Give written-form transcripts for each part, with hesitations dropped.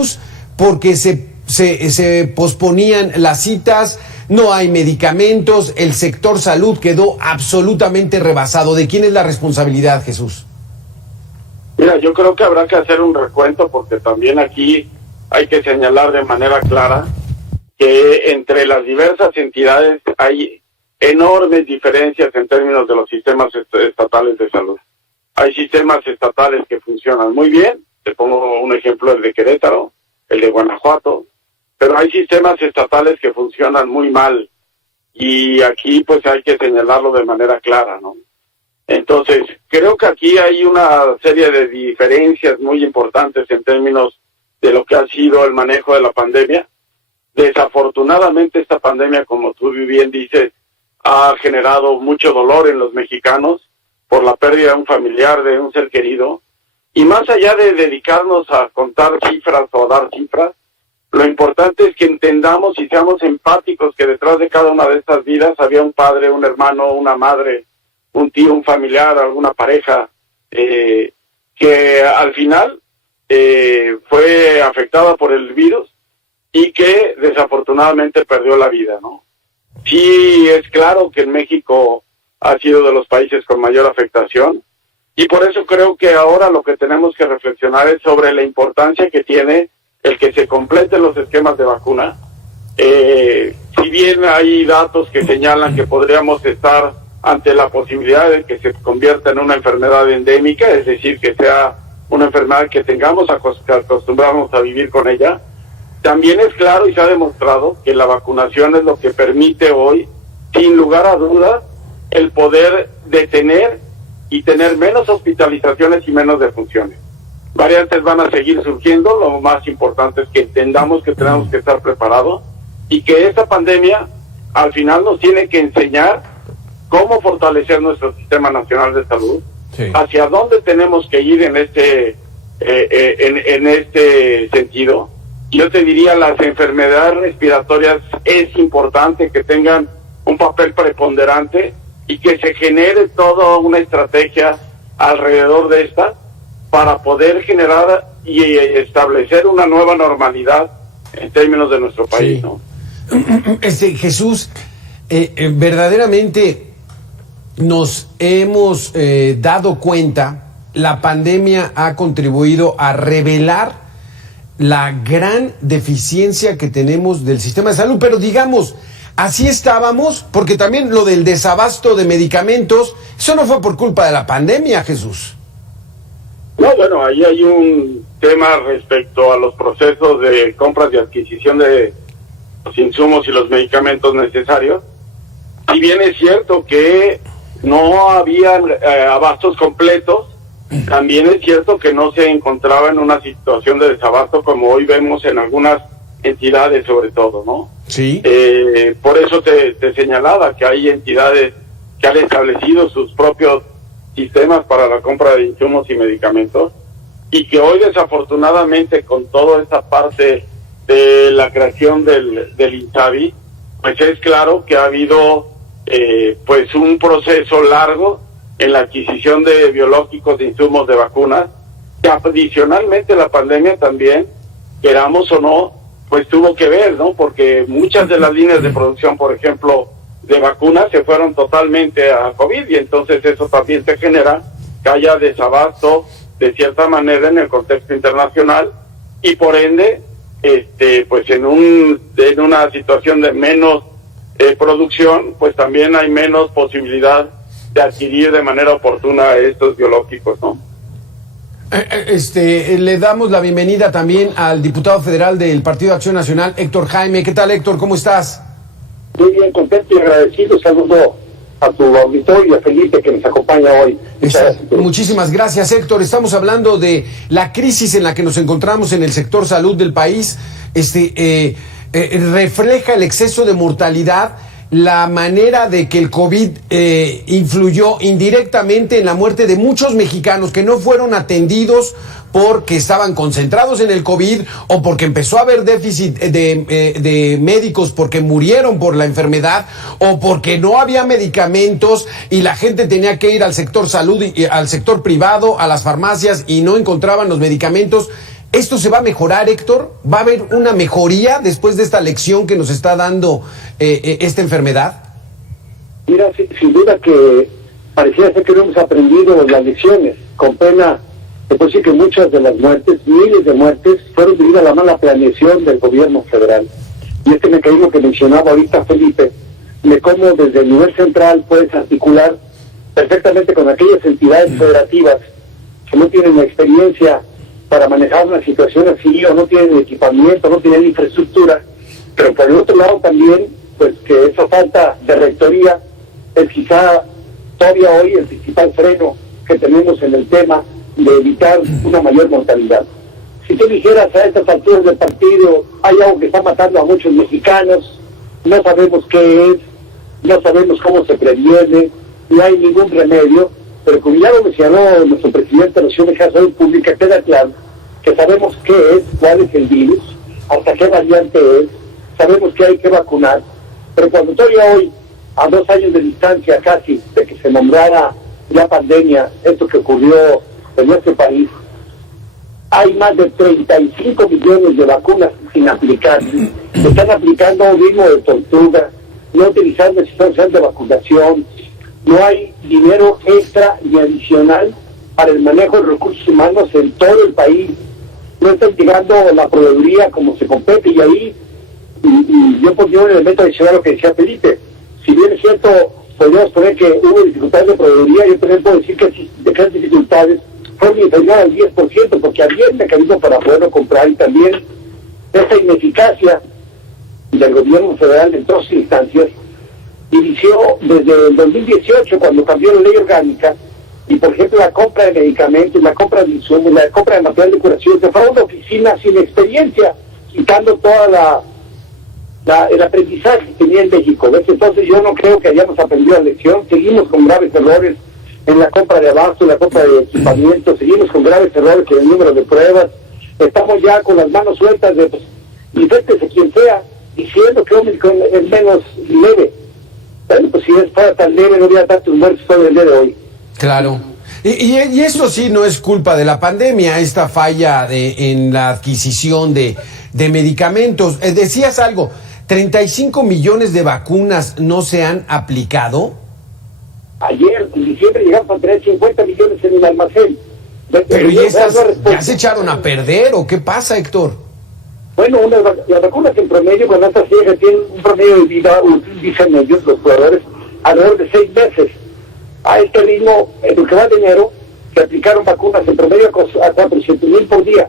Jesús, porque se posponían las citas, no hay medicamentos, el sector salud quedó absolutamente rebasado. ¿De quién es la responsabilidad, Jesús? Mira, yo creo que habrá que hacer un recuento, porque también aquí hay que señalar de manera clara que entre las diversas entidades hay enormes diferencias en términos de los sistemas estatales de salud. Hay sistemas estatales que funcionan muy bien, te pongo un ejemplo, el de Querétaro, el de Guanajuato, pero hay sistemas estatales que funcionan muy mal, y aquí pues hay que señalarlo de manera clara, ¿no? Entonces, creo que aquí hay una serie de diferencias muy importantes en términos de lo que ha sido el manejo de la pandemia. Desafortunadamente esta pandemia, como tú bien dices, ha generado mucho dolor en los mexicanos por la pérdida de un familiar, de un ser querido, y más allá de dedicarnos a contar cifras o a dar cifras, lo importante es que entendamos y seamos empáticos que detrás de cada una de estas vidas había un padre, un hermano, una madre, un tío, un familiar, alguna pareja, que al final fue afectada por el virus y que desafortunadamente perdió la vida, ¿no? Sí, es claro que en México ha sido de los países con mayor afectación, y por eso creo que ahora lo que tenemos que reflexionar es sobre la importancia que tiene el que se completen los esquemas de vacuna. Si bien hay datos que señalan que podríamos estar ante la posibilidad de que se convierta en una enfermedad endémica, es decir, que sea una enfermedad que tengamos que acostumbrarnos a vivir con ella, también es claro y se ha demostrado que la vacunación es lo que permite hoy, sin lugar a dudas, el poder detener y tener menos hospitalizaciones y menos defunciones. Variantes van a seguir surgiendo, lo más importante es que entendamos que tenemos que estar preparados y que esta pandemia al final nos tiene que enseñar cómo fortalecer nuestro Sistema Nacional de Salud, sí, hacia dónde tenemos que ir en este sentido. Yo te diría, las enfermedades respiratorias es importante que tengan un papel preponderante y que se genere toda una estrategia alrededor de esta para poder generar y establecer una nueva normalidad en términos de nuestro país, sí, ¿no? Jesús, verdaderamente nos hemos dado cuenta, la pandemia ha contribuido a revelar la gran deficiencia que tenemos del sistema de salud, pero digamos, así estábamos, porque también lo del desabasto de medicamentos, eso no fue por culpa de la pandemia, Jesús. No, bueno, ahí hay un tema respecto a los procesos de compras y adquisición de los insumos y los medicamentos necesarios. Si bien es cierto que no había abastos completos, también es cierto que no se encontraba en una situación de desabasto como hoy vemos en algunas entidades, sobre todo, ¿no? Sí. Por eso te señalaba que hay entidades que han establecido sus propios sistemas para la compra de insumos y medicamentos, y que hoy desafortunadamente con toda esta parte de la creación del INSABI, pues es claro que ha habido pues un proceso largo en la adquisición de biológicos, de insumos, de vacunas, que adicionalmente la pandemia también, queramos o no, pues tuvo que ver, ¿no? Porque muchas de las líneas de producción, por ejemplo, de vacunas se fueron totalmente a COVID, y entonces eso también te genera que haya desabasto de cierta manera en el contexto internacional, y por ende pues en una situación de menos producción, pues también hay menos posibilidad de adquirir de manera oportuna estos biológicos, ¿no? Le damos la bienvenida también al diputado federal del Partido de Acción Nacional, Héctor Jaime. ¿Qué tal, Héctor? ¿Cómo estás? Muy bien, contento y agradecido. Saludo a tu auditorio, a Felipe, que nos acompaña hoy. Muchísimas gracias, Héctor. Estamos hablando de la crisis en la que nos encontramos en el sector salud del país. Refleja el exceso de mortalidad, la manera de que el COVID influyó indirectamente en la muerte de muchos mexicanos que no fueron atendidos porque estaban concentrados en el COVID o porque empezó a haber déficit de médicos porque murieron por la enfermedad o porque no había medicamentos y la gente tenía que ir al sector salud, al sector privado, a las farmacias y no encontraban los medicamentos. ¿Esto se va a mejorar, Héctor? ¿Va a haber una mejoría después de esta lección que nos está dando esta enfermedad? Mira, sin duda que parecía ser que no hemos aprendido las lecciones. Con pena, te puedo decir que muchas de las muertes, miles de muertes, fueron debido a la mala planeación del gobierno federal. Y este mecanismo que mencionaba ahorita Felipe, de cómo desde el nivel central puedes articular perfectamente con aquellas entidades federativas que no tienen la experiencia para manejar una situación así, o no tienen equipamiento, no tienen infraestructura, pero por el otro lado también, pues que esa falta de rectoría es quizá todavía hoy el principal freno que tenemos en el tema de evitar una mayor mortalidad. Si tú dijeras a estas alturas del partido, hay algo que está matando a muchos mexicanos, no sabemos qué es, no sabemos cómo se previene, no hay ningún remedio, pero como ya lo mencionó nuestro presidente de la Nación de Salud Pública, queda claro que sabemos qué es, cuál es el virus, hasta qué variante es, sabemos que hay que vacunar, pero cuando todavía hoy, a 2 años de distancia casi de que se nombrara la pandemia, esto que ocurrió en nuestro país, hay más de 35 millones de vacunas sin aplicar. Se están aplicando a un ritmo de tortuga, no utilizando el sistema de vacunación, no hay dinero extra ni adicional para el manejo de recursos humanos en todo el país, no están llegando la proveeduría como se compete, y ahí yo pondría un elemento adicional a lo que decía Felipe. Si bien es cierto, podríamos poner que hubo dificultades de proveeduría, yo también puedo decir que de esas dificultades fueron inferiores al 10%, porque había el mecanismo para poderlo comprar, y también esa ineficacia del gobierno federal en todas instancias inició desde el 2018, cuando cambió la ley orgánica, y por ejemplo la compra de medicamentos, la compra de insumos, la compra de material de curación, se fue a una oficina sin experiencia, quitando toda el aprendizaje que tenía en México. ¿Ves? Entonces yo no creo que hayamos aprendido la lección, seguimos con graves errores en la compra de abasto, en la compra de equipamiento, seguimos con graves errores en el número de pruebas, estamos ya con las manos sueltas de, pues, inféctese quien sea, diciendo que Omicron es menos leve. Bueno, pues si fuera tan leve no hubiera tantos muertos todo el día de hoy. Claro. Y eso sí no es culpa de la pandemia, esta falla en la adquisición de medicamentos. Decías algo, 35 millones de vacunas no se han aplicado. Ayer, en diciembre, llegamos a tener 50 millones en el almacén. Pero ¿y esas ya se echaron a perder o qué pasa, Héctor? Bueno, las vacunas en promedio, cuando estas llegan, tienen un promedio de vida, dicen ellos, los jugadores, alrededor de 6 meses. A este ritmo, en el que va de enero, se aplicaron vacunas en promedio a 400,000 por día.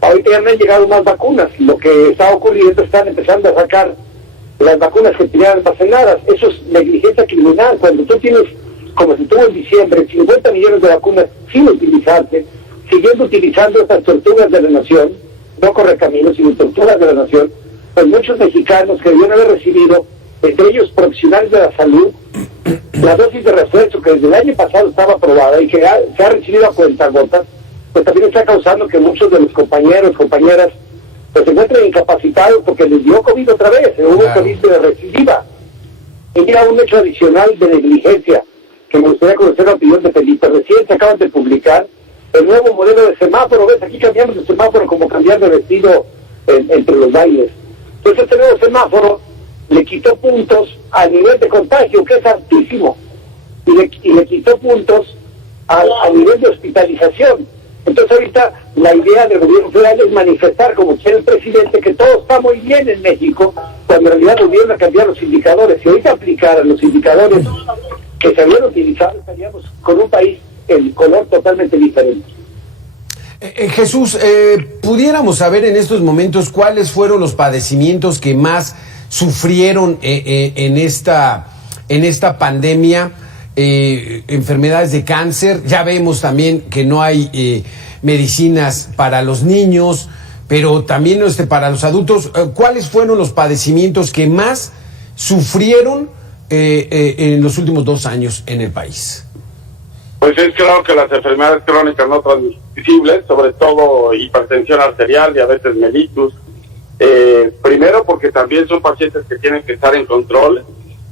Ahorita ya no han llegado más vacunas. Lo que está ocurriendo, están empezando a sacar las vacunas que tenían almacenadas. Eso es negligencia criminal. Cuando tú tienes, como se tuvo en diciembre, 50 millones de vacunas sin utilizarse, siguiendo utilizando estas tortugas de la nación, no correcaminos, sino tortugas de la nación, pues muchos mexicanos que debían haber recibido, entre ellos profesionales de la salud, la dosis de refuerzo que desde el año pasado estaba aprobada y que se ha recibido a cuentagotas, pues también está causando que muchos de los compañeros, compañeras, pues se encuentren incapacitados porque les dio COVID otra vez, hubo COVID de recidiva. Y mira, un hecho adicional de negligencia que me gustaría conocer la opinión de Felipe. Recién se acaban de publicar el nuevo modelo de semáforo. ¿Ves? Aquí cambiamos de semáforo como cambiar de vestido entre los bailes. Entonces este nuevo semáforo le quitó puntos al nivel de contagio, que es altísimo, y le quitó puntos al nivel de hospitalización. Entonces ahorita la idea del gobierno federal es manifestar, como quiere el presidente, que todo está muy bien en México, cuando en realidad volvieron a cambiar los indicadores. Si ahorita aplicaran los indicadores que se habían utilizado, estaríamos con un país en color totalmente diferente. Jesús, pudiéramos saber en estos momentos cuáles fueron los padecimientos que más sufrieron en esta pandemia. Enfermedades de cáncer, ya vemos también que no hay medicinas para los niños, pero también para los adultos. ¿Cuáles fueron los padecimientos que más sufrieron en los últimos 2 años en el país? Pues es claro que las enfermedades crónicas no transmisibles, sobre todo hipertensión arterial, diabetes mellitus, primero porque también son pacientes que tienen que estar en control,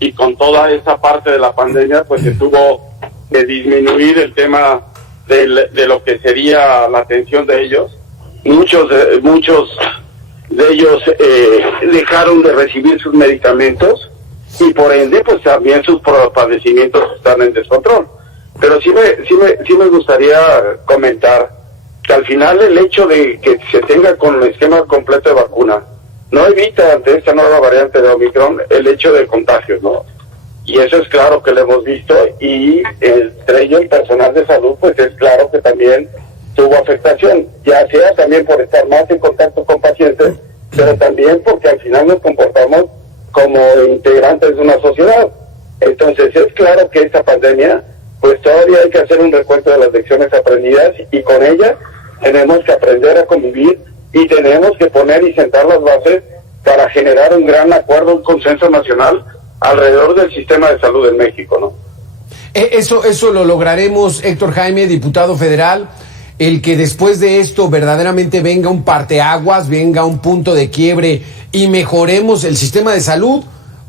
y con toda esa parte de la pandemia pues se tuvo que disminuir el tema de lo que sería la atención de ellos, muchos de ellos dejaron de recibir sus medicamentos y por ende pues también sus padecimientos están en descontrol. Pero sí me gustaría comentar que al final el hecho de que se tenga con el esquema completo de vacuna no evita ante esta nueva variante de Omicron el hecho de contagios, ¿no? Y eso es claro que lo hemos visto, y entre ellos el personal de salud pues es claro que también tuvo afectación, ya sea también por estar más en contacto con pacientes, pero también porque al final nos comportamos como integrantes de una sociedad. Entonces es claro que esta pandemia, pues todavía hay que hacer un recuento de las lecciones aprendidas, y con ellas tenemos que aprender a convivir y tenemos que poner y sentar las bases para generar un gran acuerdo, un consenso nacional alrededor del sistema de salud en México, ¿no? Eso lo lograremos, Héctor Jaime, diputado federal, el que después de esto verdaderamente venga un parteaguas, venga un punto de quiebre y mejoremos el sistema de salud,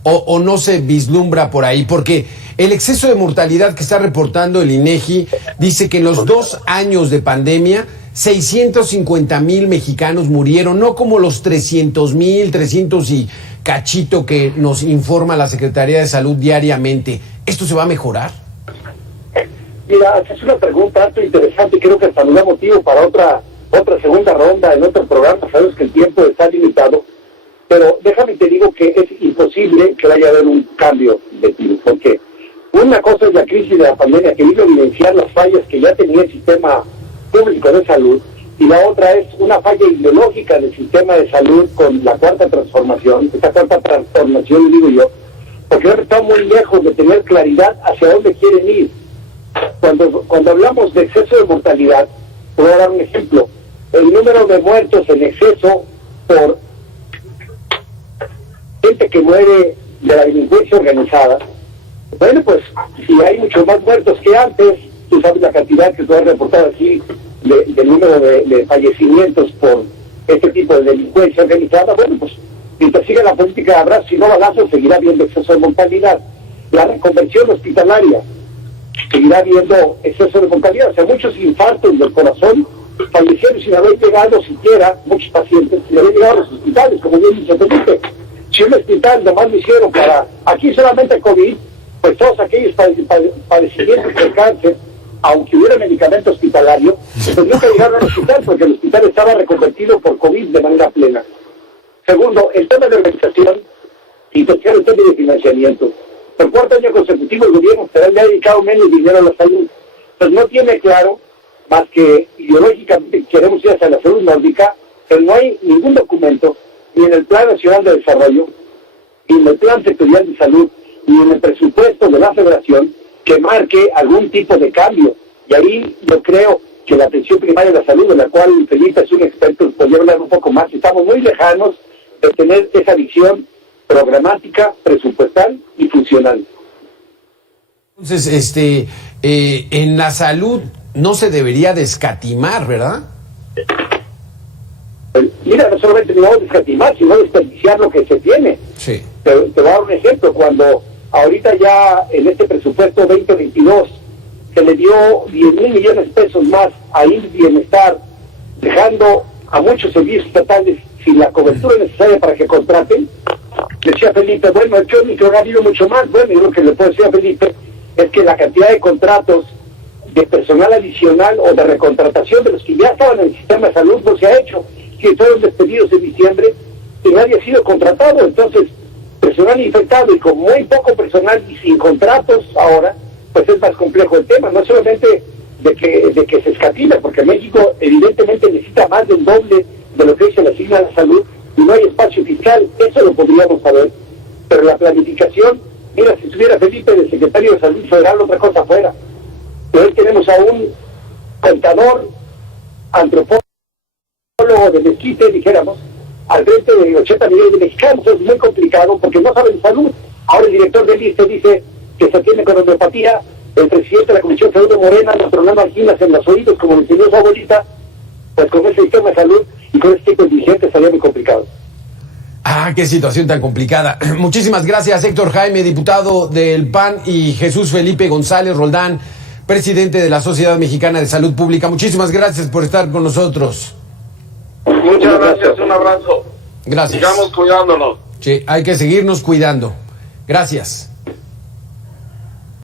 o no se vislumbra por ahí, porque el exceso de mortalidad que está reportando el INEGI dice que en los 2 años de pandemia 650,000 mexicanos murieron, no como los 300,000, 300 y cachito que nos informa la Secretaría de Salud diariamente. ¿Esto se va a mejorar? Mira, es una pregunta harto interesante, creo que hasta nos da motivo para otra segunda ronda en otro programa. Sabemos que el tiempo está limitado, pero déjame te digo que es imposible que vaya a haber un cambio de tiro, porque una cosa es la crisis de la pandemia, que vino a evidenciar las fallas que ya tenía el sistema público de salud, y la otra es una falla ideológica del sistema de salud con la cuarta transformación, digo yo, porque ahora está muy lejos de tener claridad hacia dónde quieren ir. Cuando hablamos de exceso de mortalidad, voy a dar un ejemplo. El número de muertos en exceso por gente que muere de la delincuencia organizada, bueno, pues si hay muchos más muertos que antes, tú sabes la cantidad que tú has reportado aquí del número de fallecimientos por este tipo de delincuencia organizada, bueno, pues mientras siga la política de abrazos y no balazos, seguirá habiendo exceso de mortalidad. La reconversión hospitalaria, seguirá habiendo exceso de mortalidad. O sea, muchos infartos del corazón fallecieron sin haber llegado siquiera, muchos pacientes, sin haber llegado a los hospitales, como bien dice Felipe. Si un hospital nomás lo hicieron para, aquí solamente COVID, pues todos aquellos padecimientos de cáncer, aunque hubiera medicamento hospitalario, pues nunca llegaron al hospital, porque el hospital estaba reconvertido por COVID de manera plena. Segundo, el tema de organización, y tercero, el tema de financiamiento. Por 4 años consecutivos el gobierno federal le ha dedicado menos dinero a la salud. Pues no tiene claro, más que ideológicamente queremos ir hacia la salud nórdica, pero no hay ningún documento, ni en el Plan Nacional de Desarrollo, ni en el Plan Sectorial de Salud, ni en el presupuesto de la Federación, que marque algún tipo de cambio. Y ahí yo creo que la atención primaria de la salud, de la cual Felipe es un experto, podría hablar un poco más. Estamos muy lejanos de tener esa visión programática, presupuestal y funcional. Entonces, en la salud no se debería de escatimar, ¿verdad? Mira, no solamente no vamos a escatimar, sino desperdiciar lo que se tiene. Sí. Te voy a dar un ejemplo. Cuando ahorita ya en este presupuesto 2022 se le dio 10,000 millones de pesos más a IMSS Bienestar, dejando a muchos servicios estatales sin la cobertura necesaria para que contraten, decía Felipe, bueno, el Omicron ha habido mucho más. Bueno, y lo que le puedo decir a Felipe es que la cantidad de contratos de personal adicional o de recontratación de los que ya estaban en el sistema de salud no se ha hecho, que fueron despedidos en diciembre y nadie ha sido contratado. Entonces, personal infectado y con muy poco personal y sin contratos ahora, pues es más complejo el tema, no solamente de que se escatime, porque México evidentemente necesita más del doble de lo que se le asigna a la salud y no hay espacio fiscal, eso lo podríamos saber, pero la planificación, mira, si estuviera Felipe de secretario de Salud Federal, otra cosa fuera, pero hoy tenemos a un contador, antropólogo de Mezquite, dijéramos, al frente de 80 millones de mexicanos. Es muy complicado porque no saben salud. Ahora el director del ISSSTE dice que se atiende con homeopatía, el presidente de la Comisión de Salud de Morena nos tronando anginas en los oídos, como le enseñó su abuelita. Pues con ese sistema de salud y con este tipo de dirigentes sería muy complicado. Ah, qué situación tan complicada. Muchísimas gracias, Héctor Jaime, diputado del PAN, y Jesús Felipe González Roldán, presidente de la Sociedad Mexicana de Salud Pública. Muchísimas gracias por estar con nosotros. Muchas gracias, un abrazo. Gracias. Sigamos cuidándonos. Sí, hay que seguirnos cuidando. Gracias.